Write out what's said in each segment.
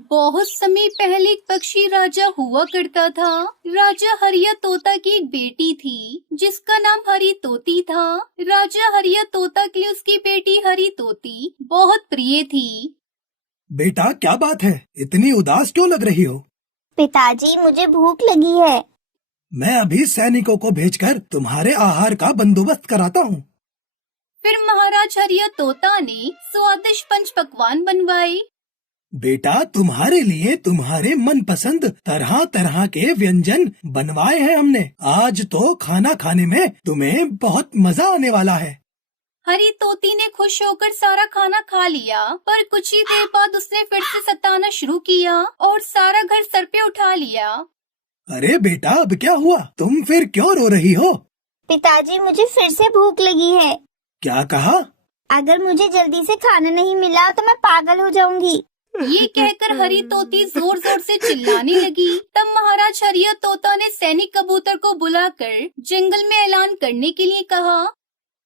बहुत समय पहले एक पक्षी राजा हुआ करता था। राजा हरिया तोता की एक बेटी थी जिसका नाम हरी तोती था। राजा हरिया तोता के लिए उसकी बेटी हरी तोती बहुत प्रिय थी। बेटा, क्या बात है? इतनी उदास क्यों लग रही हो? पिताजी, मुझे भूख लगी है। मैं अभी सैनिकों को भेजकर तुम्हारे आहार का बंदोबस्त कराता हूँ। फिर महाराज हरिया तोता ने स्वादिष्ट पंच पकवान बनवाए। बेटा, तुम्हारे लिए तुम्हारे मनपसंद तरह तरह के व्यंजन बनवाए हैं हमने। आज तो खाना खाने में तुम्हें बहुत मजा आने वाला है। हरी तोती ने खुश होकर सारा खाना खा लिया, पर कुछ ही देर बाद उसने फिर से सताना शुरू किया और सारा घर सर पे उठा लिया। अरे बेटा, अब क्या हुआ? तुम फिर क्यों रो रही हो? पिताजी, मुझे फिर से भूख लगी है। क्या कहा? अगर मुझे जल्दी से खाना नहीं मिला तो मैं पागल हो जाऊंगी। ये कहकर हरी तोती जोर जोर से चिल्लाने लगी। तब महाराज हरिया तोता ने सैनिक कबूतर को बुलाकर जंगल में ऐलान करने के लिए कहा।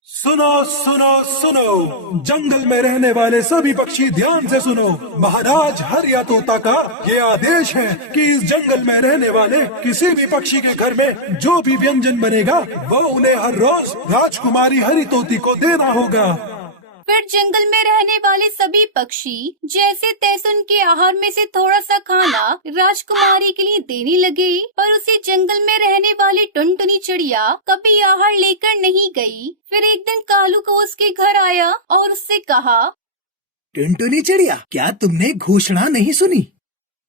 सुनो सुनो सुनो, जंगल में रहने वाले सभी पक्षी ध्यान से सुनो। महाराज हरिया तोता का ये आदेश है कि इस जंगल में रहने वाले किसी भी पक्षी के घर में जो भी व्यंजन बनेगा वो उन्हें हर रोज राजकुमारी हरी तोती को देना होगा। फिर जंगल में रहने वाले सभी पक्षी जैसे तैसे उनके आहार में से थोड़ा सा खाना राजकुमारी के लिए देने लगे, पर उसी जंगल में रहने वाली टुनटुनी चिड़िया कभी आहार लेकर नहीं गई। फिर एक दिन कालू को उसके घर आया और उससे कहा, टुनटुनी चिड़िया, क्या तुमने घोषणा नहीं सुनी?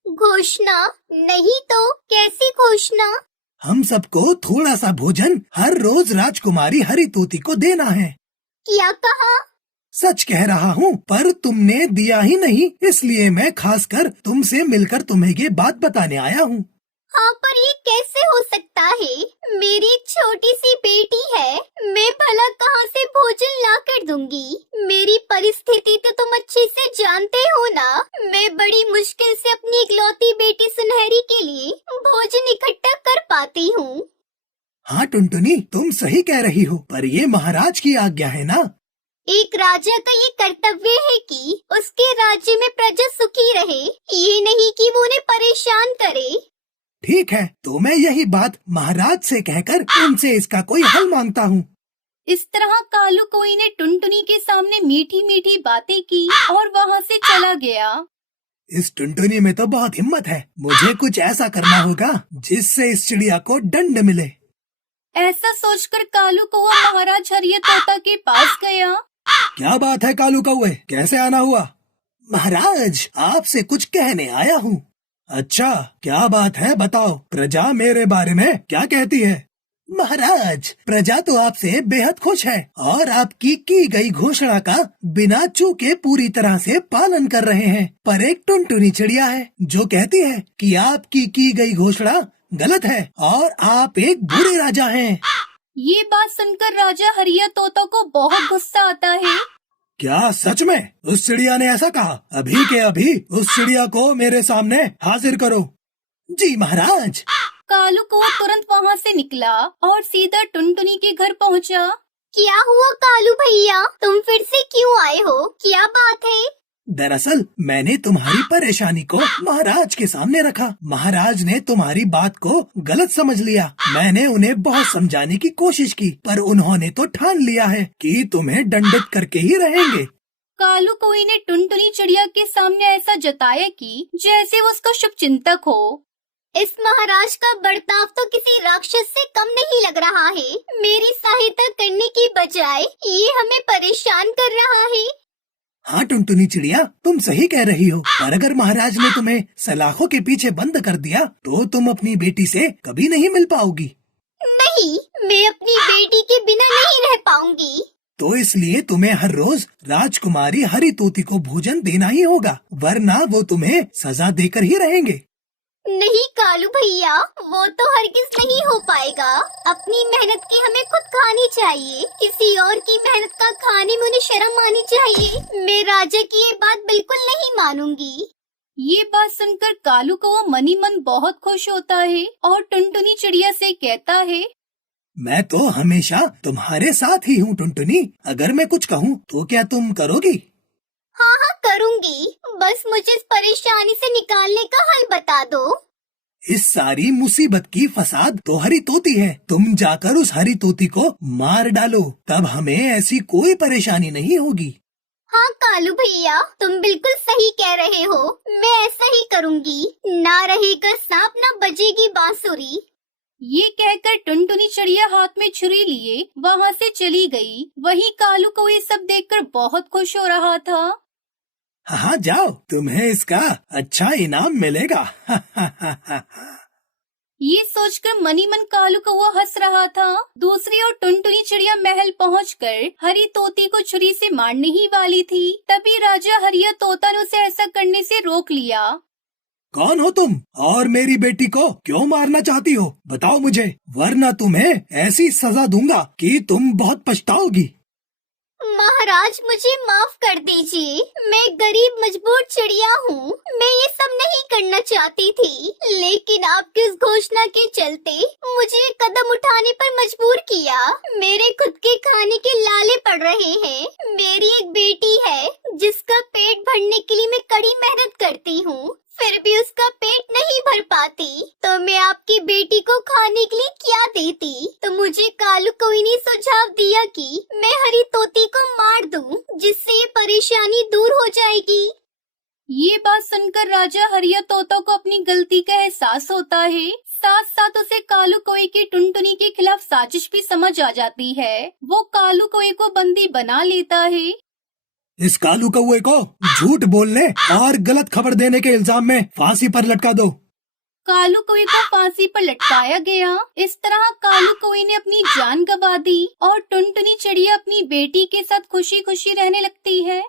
घोषणा? नहीं तो कैसी घोषणा? हम सबको थोड़ा सा भोजन हर रोज राजकुमारी हरी तोती को देना है। क्या कहा? सच कह रहा हूँ, पर तुमने दिया ही नहीं, इसलिए मैं खासकर तुमसे मिलकर तुम्हें ये बात बताने आया हूँ। हाँ, पर ये कैसे हो सकता है? मेरी छोटी सी बेटी है, मैं भला कहाँ से भोजन ला कर दूंगी? मेरी परिस्थिति तो तुम अच्छे से जानते हो ना। मैं बड़ी मुश्किल से अपनी इकलौती बेटी सुनहरी के लिए भोजन इकट्ठा कर पाती हूँ। हाँ टुनटुनी, तुम सही कह रही हो, पर ये महाराज की आज्ञा है ना। एक राजा का ये कर्तव्य है कि उसके राज्य में प्रजा सुखी रहे, ये नहीं कि वो उन्हें परेशान करे। ठीक है, तो मैं यही बात महाराज से कहकर उनसे इसका कोई हल मांगता हूँ। इस तरह कालू कोई ने टुनटुनी के सामने मीठी मीठी बातें की और वहाँ से चला गया। इस टुनटुनी में तो बहुत हिम्मत है। मुझे कुछ ऐसा करना होगा जिससे इस चिड़िया को दंड मिले। ऐसा सोचकर कालू कौवा महाराज हरिया तोता के पास गया। क्या बात है कालू कौवे, कैसे आना हुआ? महाराज, आपसे कुछ कहने आया हूँ। अच्छा, क्या बात है, बताओ। प्रजा मेरे बारे में क्या कहती है? महाराज, प्रजा तो आपसे बेहद खुश है और आपकी की गई घोषणा का बिना चूके पूरी तरह से पालन कर रहे हैं। पर एक टुनटुनी चिड़िया है जो कहती है कि आपकी की गई घोषणा गलत है और आप एक बुरे राजा हैं। ये बात सुनकर राजा हरिया तोता को बहुत गुस्सा आता है। क्या सच में उस चिड़िया ने ऐसा कहा? अभी के अभी उस चिड़िया को मेरे सामने हाजिर करो। जी महाराज। कालू कौवा तुरंत वहाँ से निकला और सीधा टुनटुनी के घर पहुँचा। क्या हुआ कालू भैया, तुम फिर से क्यों आए हो? क्या बात है? दरअसल मैंने तुम्हारी परेशानी को महाराज के सामने रखा। महाराज ने तुम्हारी बात को गलत समझ लिया। मैंने उन्हें बहुत समझाने की कोशिश की, पर उन्होंने तो ठान लिया है कि तुम्हें दंडित करके ही रहेंगे। कालू कोई ने टुनटुनी चिड़िया के सामने ऐसा जताया कि जैसे वो उसका शुभ चिंतक हो। इस महाराज का बर्ताव तो किसी राक्षस से कम नहीं लग रहा है। मेरी सहायता करने की बजाय ये हमें परेशान कर रहा है। हाँ टुनटुनी चिड़िया, तुम सही कह रही हो, पर अगर महाराज ने तुम्हें सलाखों के पीछे बंद कर दिया तो तुम अपनी बेटी से कभी नहीं मिल पाओगी। नहीं, मैं अपनी बेटी के बिना नहीं रह पाऊंगी। तो इसलिए तुम्हें हर रोज राजकुमारी हरी तोती को भोजन देना ही होगा, वरना वो तुम्हें सजा देकर ही रहेंगे। नहीं कालू भैया, वो तो हरगिज नहीं हो पाएगा। अपनी मेहनत की हमें खुद खानी चाहिए। किसी और की मेहनत का खाने में उन्हें शर्म आनी चाहिए। मैं राजा की ये बात बिल्कुल नहीं मानूंगी। ये बात सुनकर कालू कौवा मनी मन बहुत खुश होता है और टुनटुनी चिड़िया से कहता है, मैं तो हमेशा तुम्हारे साथ ही हूँ टुनटुनी। अगर मैं कुछ कहूँ तो क्या तुम करोगी? हाँ हाँ करूँगी, बस मुझे इस परेशानी से निकालने का हल बता दो। इस सारी मुसीबत की फसाद तो हरी तोती है। तुम जाकर उस हरी तोती को मार डालो, तब हमें ऐसी कोई परेशानी नहीं होगी। हाँ कालू भैया, तुम बिल्कुल सही कह रहे हो, मैं ऐसा ही करूँगी। ना रहेगा सांप ना बजेगी बांसुरी। ये कहकर टुनटुनी चिड़िया हाथ में छुरी लिए वहाँ से चली गई। वहीं कालू को ये सब देखकर बहुत खुश हो रहा था। हाँ जाओ, तुम्हें इसका अच्छा इनाम मिलेगा। ये सोचकर मनी मन कालू को वो हंस रहा था। दूसरी ओर टुनटुनी चिड़िया महल पहुंचकर हरी तोती को छुरी से मारने ही वाली थी। तभी राजा हरिया तोता ने उसे ऐसा करने से रोक लिया। कौन हो तुम और मेरी बेटी को क्यों मारना चाहती हो? बताओ मुझे, वरना तुम्हें ऐसी सजा दूंगा कि तुम बहुत पछताओगी। महाराज मुझे माफ कर दीजिए, मैं गरीब मजबूर चिड़िया हूँ। मैं ये सब नहीं करना चाहती थी, लेकिन आपकी इस घोषणा के चलते मुझे ये कदम उठाने पर मजबूर किया। मेरे खुद के खाने के लाले पड़ रहे हैं। मेरी एक बेटी है जिसका पेट भरने के लिए मैं कड़ी मेहनत करती हूँ, फिर भी उसका पेट नहीं भर पाती। तो मैं आपकी बेटी को खाने के लिए क्या देती? तो मुझे कालू कोई ने सुझाव दिया कि मैं हरी तोती को मार दूं, जिससे ये परेशानी दूर हो जाएगी। ये बात सुनकर राजा हरिया तोता को अपनी गलती का एहसास होता है। साथ साथ उसे कालू कोई की टुनटुनी के खिलाफ साजिश भी समझ आ जाती है। वो कालू कोई को बंदी बना लेता है। इस कालू कौए को झूठ बोलने और गलत खबर देने के इल्जाम में फांसी पर लटका दो। कालू कोई को फांसी पर लटकाया गया। इस तरह कालू कोई ने अपनी जान गंवा दी और टुनटुनी चिड़िया अपनी बेटी के साथ खुशी खुशी रहने लगती है।